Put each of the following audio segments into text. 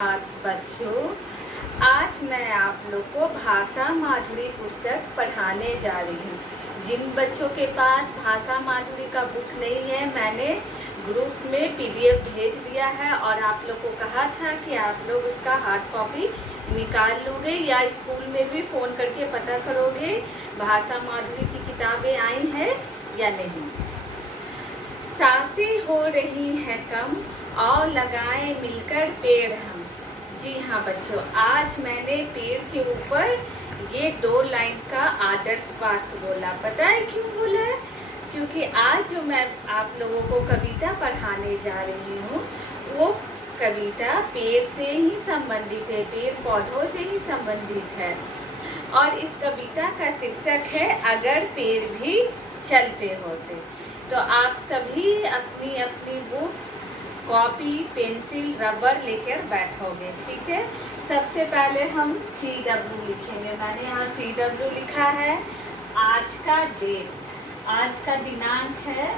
बच्चों, आज मैं आप लोग को भाषा माधुरी पुस्तक पढ़ाने जा रही हूँ। जिन बच्चों के पास भाषा माधुरी का बुक नहीं है, मैंने ग्रुप में पीडीएफ भेज दिया है और आप लोग को कहा था कि आप लोग उसका हार्ड कॉपी निकाल लोगे या स्कूल में भी फ़ोन करके पता करोगे भाषा माधुरी की किताबें आई हैं या नहीं। सांसें हो रही हैं कम और लगाएं मिलकर पेड़ हम। जी हाँ बच्चों, आज मैंने पेड़ के ऊपर ये 2 लाइन का आदर्श वाक्य बोला। पता है क्यों बोला है? क्योंकि आज जो मैं आप लोगों को कविता पढ़ाने जा रही हूँ वो कविता पेड़ से ही संबंधित है, पेड़ पौधों से ही संबंधित है। और इस कविता का शीर्षक है अगर पेड़ भी चलते होते। तो आप सभी अपनी अपनी बुक, कॉपी, पेंसिल, रबर लेकर बैठोगे, ठीक है। सबसे पहले हम CW लिखेंगे। मैंने यहाँ CW लिखा है। आज का डेट, आज का दिनांक है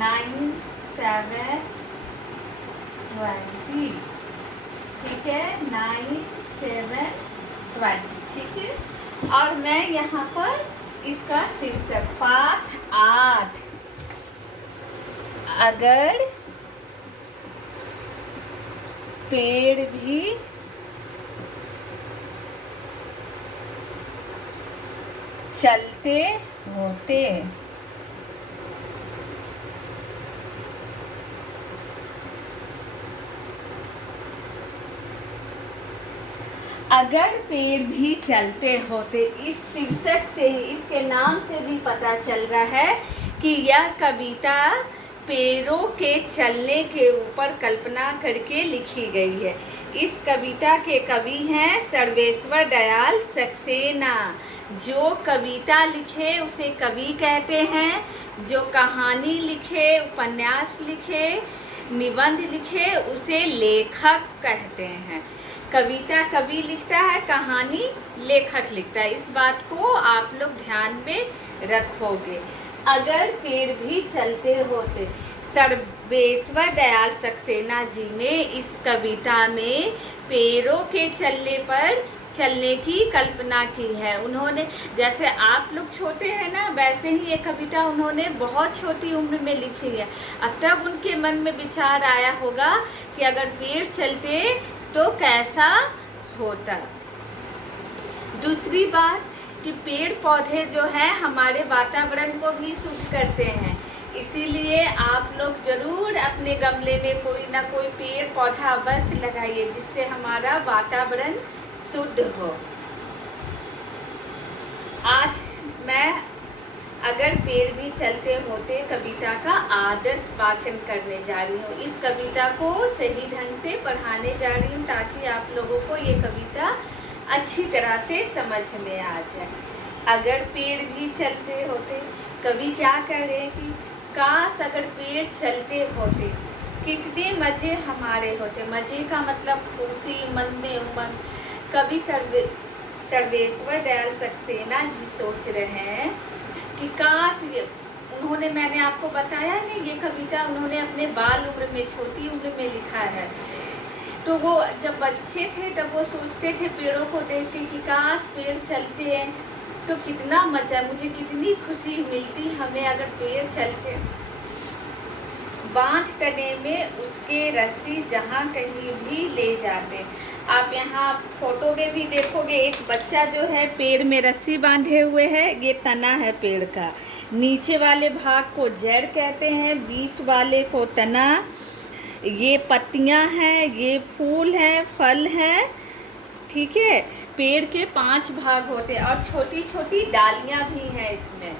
9/7/20, ठीक है, 9/7/20, ठीक है। और मैं यहाँ पर इसका शीर्षक पाठ 8 अगर पेड़ भी चलते होते। अगर पेड़ भी चलते होते, इस शीर्षक से ही, इसके नाम से भी पता चल रहा है कि यह कविता पेड़ों के चलने के ऊपर कल्पना करके लिखी गई है। इस कविता के कवि हैं सर्वेश्वर दयाल सक्सेना। जो कविता लिखे उसे कवि कहते हैं, जो कहानी लिखे, उपन्यास लिखे, निबंध लिखे उसे लेखक कहते हैं। कविता कवि लिखता है, कहानी लेखक लिखता है। इस बात को आप लोग ध्यान में रखोगे। अगर पेड़ भी चलते होते, सर्वेश्वर दयाल सक्सेना जी ने इस कविता में पेड़ों के चलने की कल्पना की है। उन्होंने, जैसे आप लोग छोटे हैं ना, वैसे ही ये कविता उन्होंने बहुत छोटी उम्र में लिखी है। अब तब उनके मन में विचार आया होगा कि अगर पेड़ चलते तो कैसा होता। दूसरी बात कि पेड़ पौधे जो हैं हमारे वातावरण को भी शुद्ध करते हैं, इसीलिए आप लोग ज़रूर अपने गमले में कोई ना कोई पेड़ पौधा अवश्य लगाइए जिससे हमारा वातावरण शुद्ध हो। आज मैं अगर पेड़ भी चलते होते कविता का आदर्श वाचन करने जा रही हूँ। इस कविता को सही ढंग से पढ़ाने जा रही हूँ ताकि आप लोगों को ये कविता अच्छी तरह से समझ में आ जाए। अगर पेड़ भी चलते होते, कवि क्या कह रहे हैं कि काश अगर पेड़ चलते होते, कितने मज़े हमारे होते। मज़े का मतलब खुशी, मन में उमंग। कवि सर्वेश्वर दयाल सक्सेना जी सोच रहे हैं कि काश उन्होंने, मैंने आपको बताया ना, ये कविता उन्होंने अपने बाल उम्र में, छोटी उम्र में लिखा है। तो वो जब बच्चे थे तब वो सोचते थे पेड़ों को देख के कि काश पेड़ चलते हैं तो कितना मज़ा, मुझे कितनी खुशी मिलती हमें अगर पेड़ चलते। बांध तने में उसके रस्सी जहाँ कहीं भी ले जाते। आप यहाँ फोटो में भी देखोगे एक बच्चा जो है पेड़ में रस्सी बांधे हुए है। ये तना है पेड़ का। नीचे वाले भाग को जड़ कहते हैं, बीच वाले को तना। ये पत्तियाँ हैं, ये फूल हैं, फल हैं, ठीक है। पेड़ के 5 भाग होते हैं और छोटी छोटी डालियाँ भी हैं इसमें।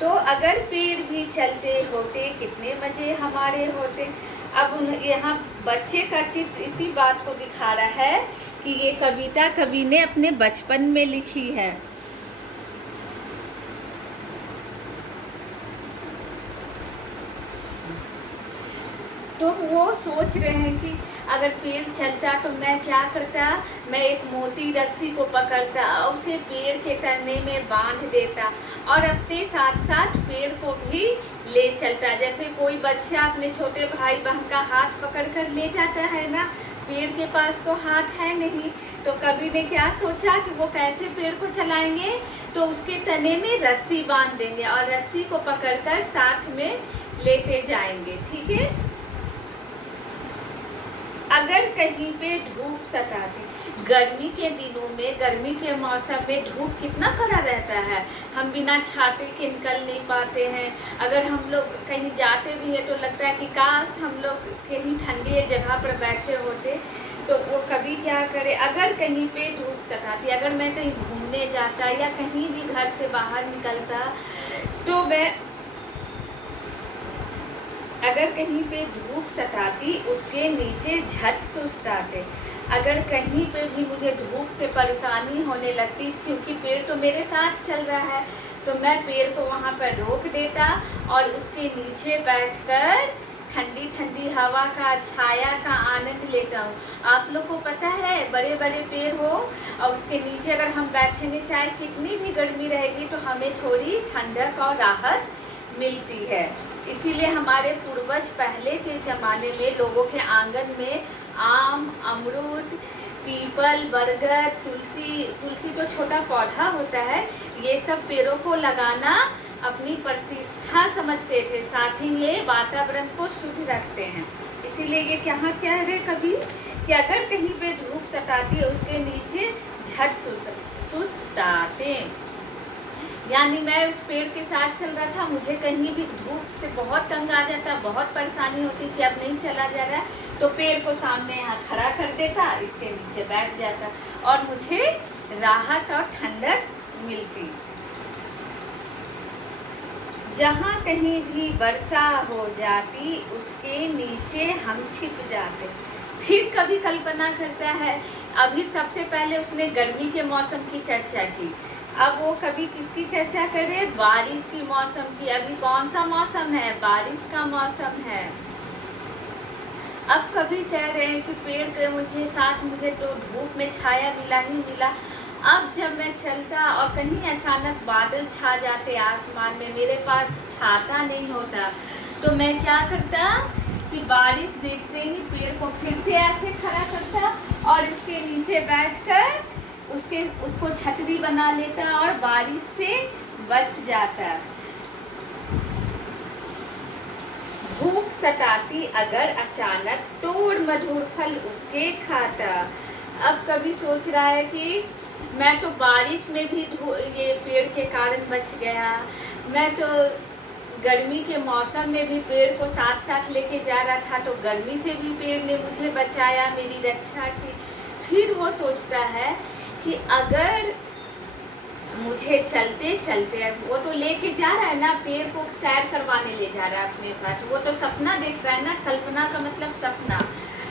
तो अगर पेड़ भी चलते होते कितने मज़े हमारे होते। अब यहाँ बच्चे का चित्र इसी बात को दिखा रहा है कि ये कविता कवि ने अपने बचपन में लिखी है। तो वो सोच रहे हैं कि अगर पेड़ चलता तो मैं क्या करता, मैं एक मोटी रस्सी को पकड़ता और उसे पेड़ के तने में बांध देता और अपने साथ साथ पेड़ को भी ले चलता। जैसे कोई बच्चा अपने छोटे भाई बहन का हाथ पकड़ कर ले जाता है ना, पेड़ के पास तो हाथ है नहीं, तो कवि ने क्या सोचा कि वो कैसे पेड़ को चलाएंगे, तो उसके तने में रस्सी बांध देंगे और रस्सी को पकड़कर साथ में लेते जाएंगे। ठीक है। अगर कहीं पे धूप सताती, गर्मी के दिनों में, गर्मी के मौसम में धूप कितना कड़ा रहता है, हम बिना छाते के निकल नहीं पाते हैं। अगर हम लोग कहीं जाते भी हैं तो लगता है कि काश हम लोग कहीं ठंडी जगह पर बैठे होते। तो वो कभी क्या करे, अगर कहीं पे धूप सताती, अगर मैं कहीं घूमने जाता या कहीं भी घर से बाहर निकलता, तो मैं अगर कहीं पे धूप सताती उसके नीचे झट सुस्ताते। अगर कहीं पे भी मुझे धूप से परेशानी होने लगती, क्योंकि पेड़ तो मेरे साथ चल रहा है, तो मैं पेड़ को वहाँ पर रोक देता और उसके नीचे बैठकर ठंडी ठंडी हवा का, छाया का आनंद लेता हूँ। आप लोग को पता है, बड़े बड़े पेड़ हो और उसके नीचे अगर हम बैठेंगे, चाहे कितनी भी गर्मी रहेगी तो हमें थोड़ी ठंडक और राहत मिलती है। इसीलिए हमारे पूर्वज पहले के ज़माने में लोगों के आंगन में आम, अमरूद, पीपल, बरगद, तुलसी तो छोटा पौधा होता है, ये सब पेड़ों को लगाना अपनी प्रतिष्ठा समझते थे, साथ ही ये वातावरण को शुद्ध रखते हैं। इसीलिए ये क्या कह रहे कभी कि अगर कहीं पे धूप सताती है उसके नीचे झट सुस्ताते। यानी मैं उस पेड़ के साथ चल रहा था, मुझे कहीं भी धूप से बहुत तंग आ जाता, बहुत परेशानी होती कि अब नहीं चला जा रहा है, तो पेड़ को सामने यहाँ खड़ा कर देता, इसके नीचे बैठ जाता और मुझे राहत और ठंडक मिलती। जहाँ कहीं भी वर्षा हो जाती उसके नीचे हम छिप जाते। फिर कभी कल्पना करता है, अभी सबसे पहले उसने गर्मी के मौसम की चर्चा की, अब वो कभी किसकी चर्चा करे, बारिश की मौसम की। अभी कौन सा मौसम है, बारिश का मौसम है। अब कभी कह रहे हैं कि पेड़ के साथ मुझे तो धूप में छाया मिला ही मिला। अब जब मैं चलता और कहीं अचानक बादल छा जाते आसमान में, मेरे पास छाता नहीं होता, तो मैं क्या करता कि बारिश देखते ही पेड़ को फिर से ऐसे खड़ा करता और उसके नीचे बैठकर उसको छतरी बना लेता और बारिश से बच जाता। भूख सताती अगर अचानक, तोड़ मधुर फल उसके खाता। अब कभी सोच रहा है कि मैं तो बारिश में भी ये पेड़ के कारण बच गया, मैं तो गर्मी के मौसम में भी पेड़ को साथ साथ लेके जा रहा था, तो गर्मी से भी पेड़ ने मुझे बचाया, मेरी रक्षा की। फिर वो सोचता है कि अगर मुझे चलते चलते, वो तो लेके जा रहा है ना, पेड़ को सैर करवाने ले जा रहा है अपने साथ, वो तो सपना देख रहा है ना, कल्पना का मतलब सपना,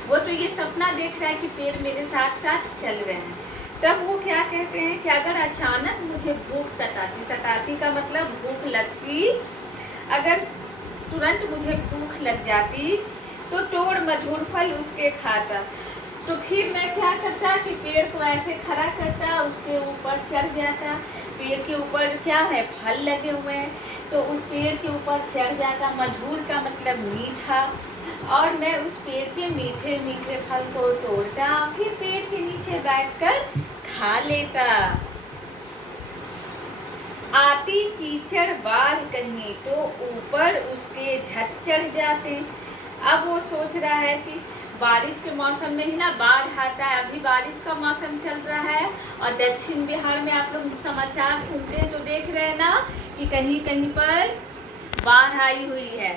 वो तो ये सपना देख रहा है कि पेड़ मेरे साथ साथ चल रहे हैं। तब वो क्या कहते हैं कि अगर अचानक मुझे भूख सताती का मतलब भूख लगती, अगर तुरंत मुझे भूख लग जाती तो तोड़ मधुर फल उसके खाता। तो फिर मैं क्या करता कि पेड़ को ऐसे खड़ा करता, उसके ऊपर चढ़ जाता। पेड़ के ऊपर क्या है, फल लगे हुए हैं, तो उस पेड़ के ऊपर चढ़ जाता। मधुर का मतलब मीठा, और मैं उस पेड़ के मीठे मीठे फल को तोड़ता, फिर पेड़ के नीचे बैठकर खा लेता। आती कीचड़ बाढ़ कहीं तो ऊपर उसके झट चढ़ जाते। अब वो सोच रहा है कि बारिश के मौसम में ही ना बाढ़ आता है, अभी बारिश का मौसम चल रहा है और दक्षिण बिहार में आप लोग समाचार सुनते हैं तो देख रहे हैं ना कि कहीं कहीं पर बाढ़ आई हुई है।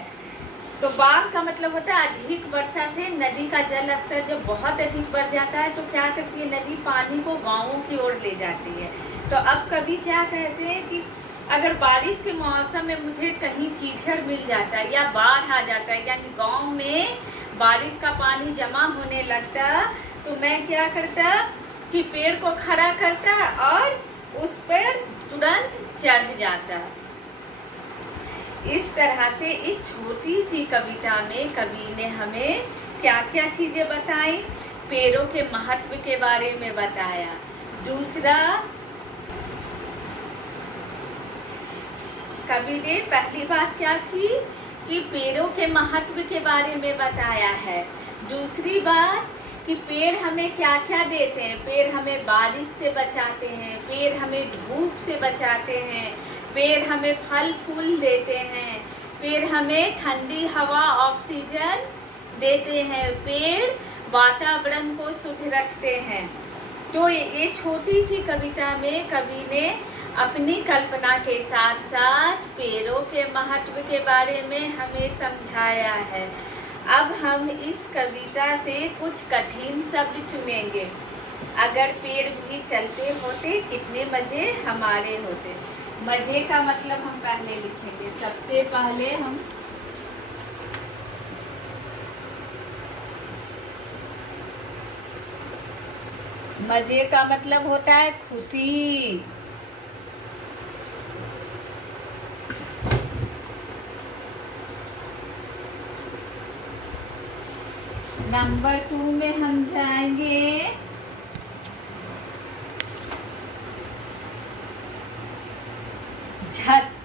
तो बाढ़ का मतलब होता है अधिक वर्षा से नदी का जल स्तर जब बहुत अधिक बढ़ जाता है तो क्या करती है, नदी पानी को गाँवों की ओर ले जाती है। तो अब कभी क्या कहते हैं कि अगर बारिश के मौसम में मुझे कहीं कीचड़ मिल जाता है या बाढ़ आ जाता है, यानी गांव में बारिश का पानी जमा होने लगता, तो मैं क्या करता कि पेड़ को खड़ा करता और उस पर तुरंत चढ़ जाता। इस तरह से इस छोटी सी कविता में कवि ने हमें क्या क्या चीज़ें बताई? पेड़ों के महत्व के बारे में बताया। दूसरा, कवि ने पहली बात क्या की कि पेड़ों के महत्व के बारे में बताया है। दूसरी बात कि पेड़ हमें क्या क्या देते हैं। पेड़ हमें बारिश से बचाते हैं, पेड़ हमें धूप से बचाते हैं, पेड़ हमें फल फूल देते हैं, पेड़ हमें ठंडी हवा ऑक्सीजन देते हैं, पेड़ वातावरण को शुद्ध रखते हैं। तो ये छोटी सी कविता में कवि ने अपनी कल्पना के साथ साथ पेड़ों के महत्व के बारे में हमें समझाया है। अब हम इस कविता से कुछ कठिन शब्द चुनेंगे। अगर पेड़ भी चलते होते कितने मजे हमारे होते। मजे का मतलब हम पहले लिखेंगे। सबसे पहले हम मजे का मतलब होता है खुशी। नंबर 2 में हम जाएंगे झट।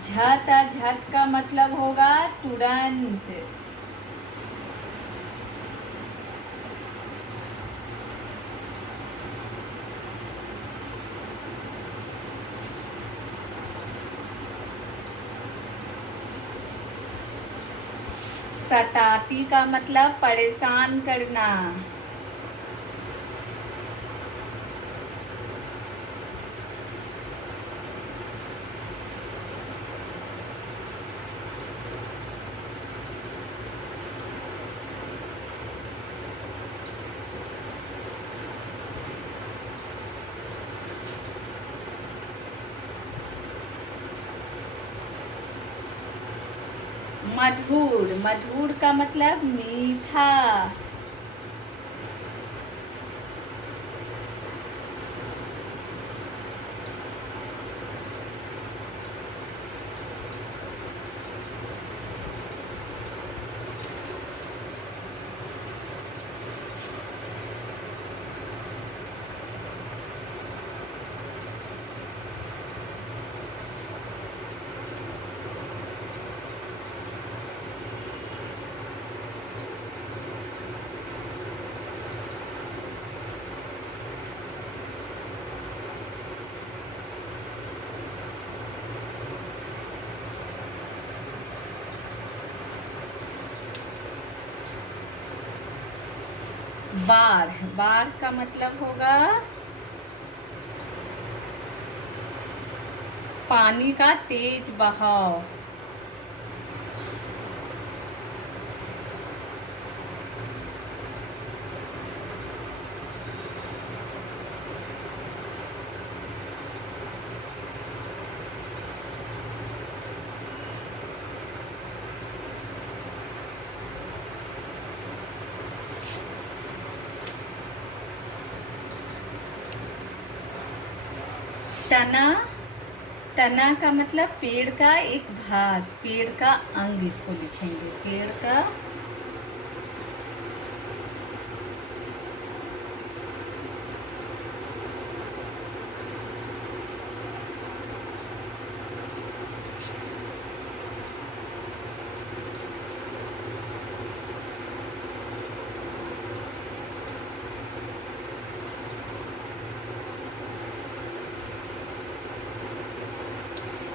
झट का मतलब होगा तुरंत। सताती का मतलब परेशान करना। मधुर। मधुर का मतलब मीठा। बाढ़। बाढ़ का मतलब होगा पानी का तेज बहाव। तना। तना का मतलब पेड़ का एक भाग, पेड़ का अंग, इसको लिखेंगे पेड़ का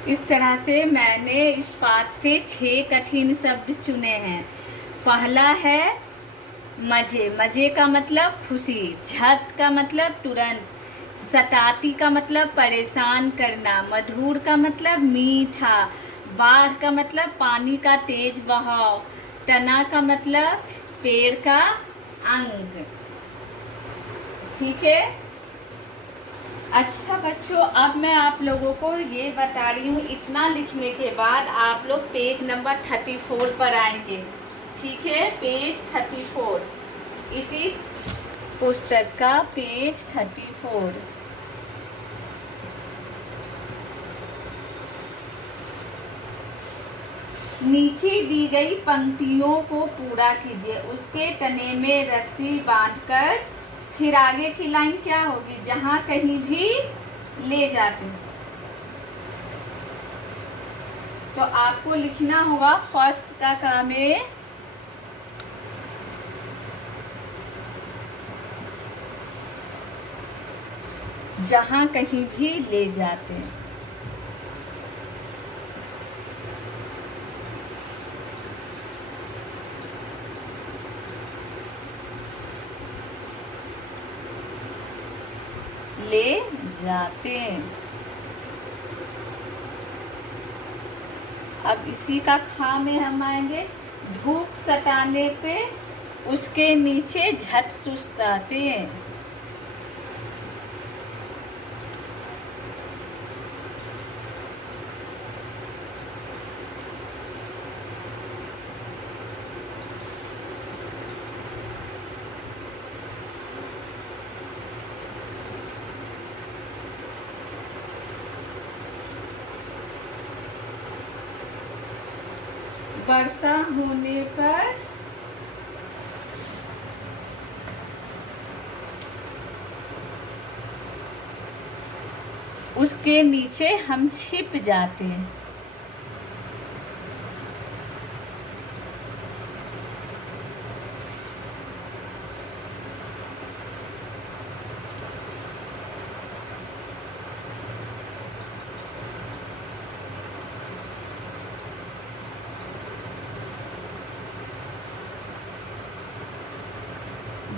इस तरह से मैंने इस पाठ से 6 कठिन शब्द चुने हैं। पहला है मजे। मजे का मतलब खुशी। झट का मतलब तुरंत। सताती का मतलब परेशान करना। मधुर का मतलब मीठा। बाढ़ का मतलब पानी का तेज बहाव। तना का मतलब पेड़ का अंग। ठीक है। अच्छा बच्चों, अब मैं आप लोगों को ये बता रही हूँ, इतना लिखने के बाद आप लोग पेज नंबर 34 पर आएंगे। ठीक है, पेज 34, इसी पुस्तक का पेज 34। नीचे दी गई पंक्तियों को पूरा कीजिए। उसके तने में रस्सी बांधकर, फिर आगे की लाइन क्या होगी, जहां कहीं भी ले जाते। तो आपको लिखना होगा, फर्स्ट का काम है जहां कहीं भी ले जाते। ले जाते। अब इसी का खा में हम आएंगे, धूप सटाने पे उसके नीचे झट सुस्ताते। वर्षा होने पर उसके नीचे हम छिप जाते हैं।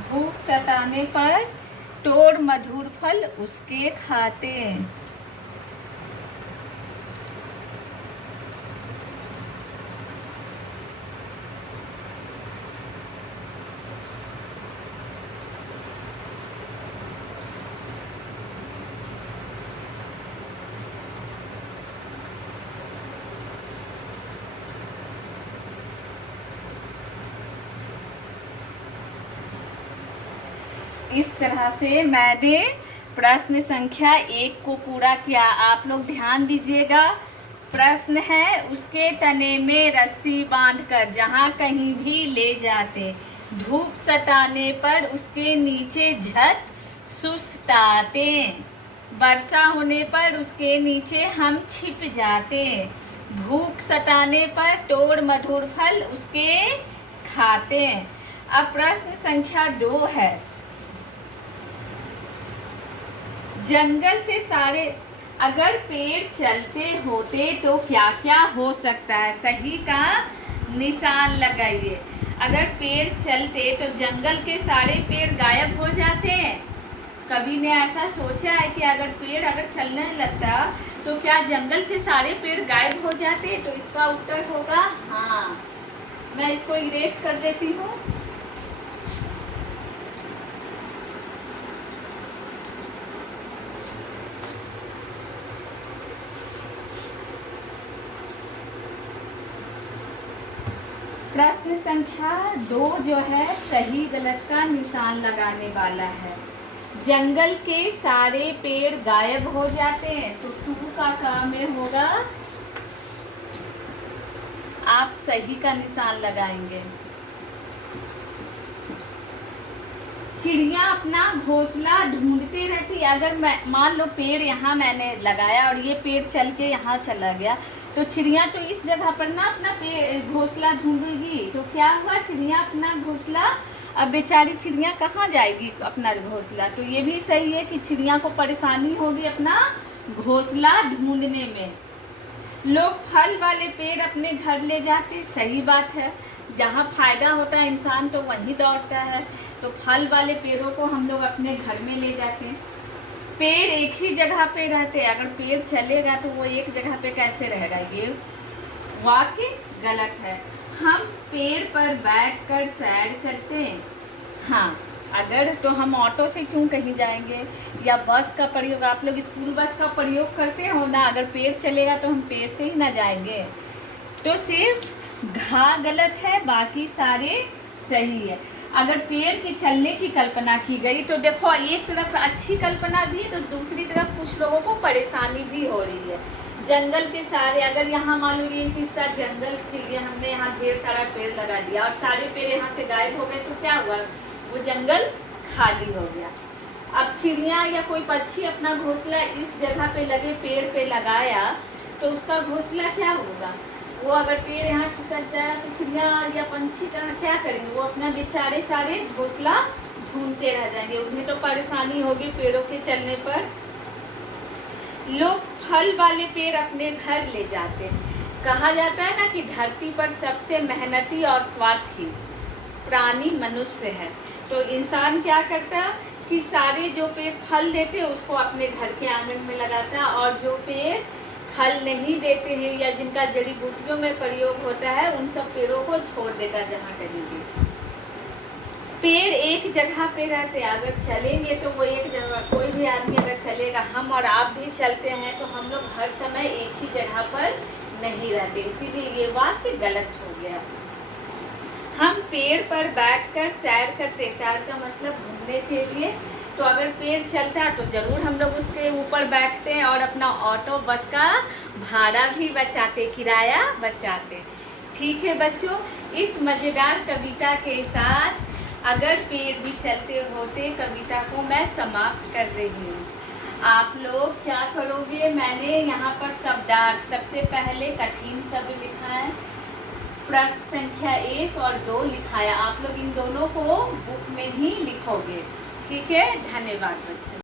भूख सताने पर तोड़ मधुर फल उसके खाते। इस तरह से मैंने प्रश्न संख्या 1 को पूरा किया। आप लोग ध्यान दीजिएगा। प्रश्न है, उसके तने में रस्सी बांधकर जहाँ कहीं भी ले जाते, धूप सताने पर उसके नीचे झट सुस्ताते, वर्षा होने पर उसके नीचे हम छिप जाते, भूख सताने पर तोड़ मधुर फल उसके खाते। अब प्रश्न संख्या 2 है, जंगल से सारे, अगर पेड़ चलते होते तो क्या क्या हो सकता है, सही का निशान लगाइए। अगर पेड़ चलते तो जंगल के सारे पेड़ गायब हो जाते हैं। कभी ने ऐसा सोचा है कि अगर पेड़ चलने लगता तो क्या जंगल से सारे पेड़ गायब हो जाते? तो इसका उत्तर होगा हाँ। मैं इसको इरेज कर देती हूँ। प्रश्न संख्या 2 जो है सही गलत का निशान लगाने वाला है। जंगल के सारे पेड़ गायब हो जाते हैं, तो 2 का काम में होगा, आप सही का निशान लगाएंगे। चिड़िया अपना घोंसला ढूंढती रहती है। अगर मान लो पेड़ यहाँ मैंने लगाया और ये पेड़ चल के यहाँ चला गया, तो चिड़िया तो इस जगह पर ना अपना घोंसला ढूंढेगी। तो क्या हुआ, चिड़िया अपना घोंसला, अब बेचारी चिड़िया कहाँ जाएगी अपना घोंसला? तो ये भी सही है कि चिड़िया को परेशानी होगी अपना घोंसला ढूंढने में। लोग फल वाले पेड़ अपने घर ले जाते, सही बात है। जहाँ फायदा होता है इंसान तो वहीं दौड़ता है। तो फल वाले पेड़ों को हम लोग अपने घर में ले जाते हैं। पेड़ एक ही जगह पे रहते हैं, अगर पेड़ चलेगा तो वो एक जगह पे कैसे रहेगा? ये वाक्य गलत है। हम पेड़ पर बैठकर सैर करते हैं। हाँ, अगर तो हम ऑटो से क्यों कहीं जाएंगे, या बस का प्रयोग, आप लोग स्कूल बस का प्रयोग करते हो ना, अगर पेड़ चलेगा तो हम पेड़ से ही ना जाएंगे। तो सिर्फ घा गलत है, बाकी सारे सही है। अगर पेड़ के चलने की कल्पना की गई तो देखो, एक तरफ अच्छी कल्पना भी है तो दूसरी तरफ कुछ लोगों को परेशानी भी हो रही है। जंगल के सारे, अगर यहाँ मान लो ये हिस्सा जंगल के लिए हमने यहाँ ढेर सारा पेड़ लगा दिया और सारे पेड़ यहाँ से गायब हो गए तो क्या हुआ, वो जंगल खाली हो गया। अब चिड़िया या कोई पक्षी अपना घोंसला इस जगह पे लगे पेड़ पे लगाया तो उसका घोंसला क्या होगा, वो अगर पेड़ यहाँ खिसक जाए तो चिड़िया या पंछी क्या करेंगे, वो अपना बेचारे सारे घोंसला ढूंढते रह जाएंगे, उन्हें तो परेशानी होगी पेड़ों के चलने पर। लोग फल वाले पेड़ अपने घर ले जाते हैं। कहा जाता है ना कि धरती पर सबसे मेहनती और स्वार्थी प्राणी मनुष्य है। तो इंसान क्या करता है कि सारे जो पेड़ फल देते हैं उसको अपने घर के आंगन में लगाता है, और जो पेड़ फल नहीं देते हैं या जिनका जड़ी बूटियों में प्रयोग होता है उन सब पेड़ों को छोड़ देता है जहाँ कहीं भी। पेड़ एक जगह पे रहते हैं, अगर चलेंगे तो वो एक जगह, कोई भी आदमी अगर चलेगा, हम और आप भी चलते हैं तो हम लोग हर समय एक ही जगह पर नहीं रहते, इसीलिए ये वाक्य गलत हो गया। हम पेड़ पर बैठकर सैर करते, सैर का मतलब घूमने के लिए, तो अगर पेड़ चलता है तो ज़रूर हम लोग उसके ऊपर बैठते हैं और अपना ऑटो बस का भाड़ा भी बचाते, किराया बचाते। ठीक है बच्चों, इस मज़ेदार कविता के साथ अगर पेड़ भी चलते होते कविता को मैं समाप्त कर रही हूँ। आप लोग क्या करोगे, मैंने यहाँ पर शब्दार्थ सबसे पहले कठिन शब्द लिखा है, प्रश्न संख्या 1 और 2 लिखा है, आप लोग इन दोनों को बुक में ही लिखोगे। ठीक है, धन्यवाद बच्चों।